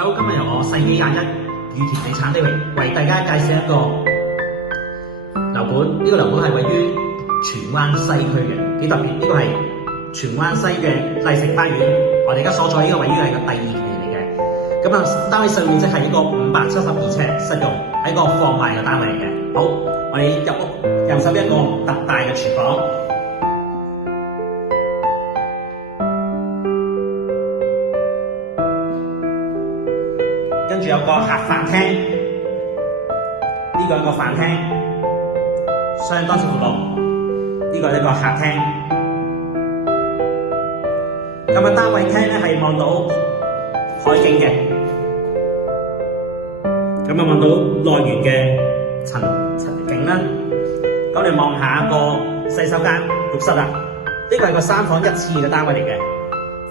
各位好，今日由我世紀21裕田地產David為大家介紹一個樓盤。呢個樓盤係位於荃灣西區嘅，幾特別。呢個係荃灣西嘅麗城花園，我哋而家所在呢個位於係個第2期嚟嘅。咁啊，單位實用面積係一個572尺實用，係一個放賣嘅單位嚟嘅。好，我哋入屋，右手邊一個特大嘅廚房。跟住有個客飯廳，呢個係個飯廳，相當之闊落。呢個係一個客廳。咁啊，單位廳咧係望到海景嘅，咁啊望到內園嘅層景啦。咁你望下一個洗手間、浴室啊，呢個係個3房1廁嘅單位嚟嘅，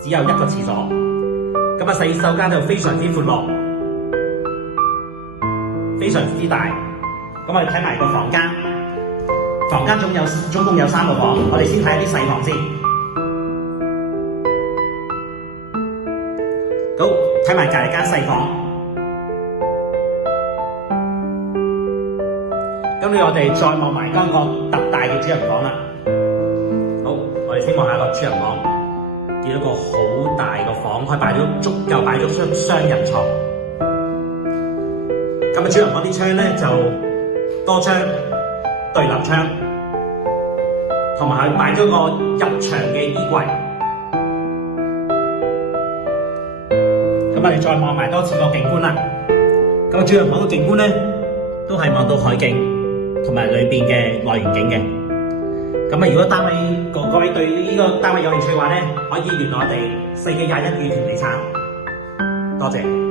只有1個廁所。咁啊，洗手間就非常之闊落。非常之大，咁我哋睇埋個房間，房間總共有3個房，我哋先睇下啲細房先。好，睇埋隔離間細房。咁我哋再望埋嗰個特大嘅主人房啦。好，我哋先望下個主人房，見到個好大個房，可以足夠擺咗張雙人床。咁啊，主人房啲窗咧就多窗對流窗，同埋佢擺咗個入牆嘅衣櫃。咁我哋再望埋多次個景觀啦。咁啊，主人房嘅景觀咧都係望到海景同埋裏邊嘅內園景嘅。咁啊，如果各位對呢個單位有興趣嘅話咧，可以聯絡我哋世紀21裕田地產。多謝。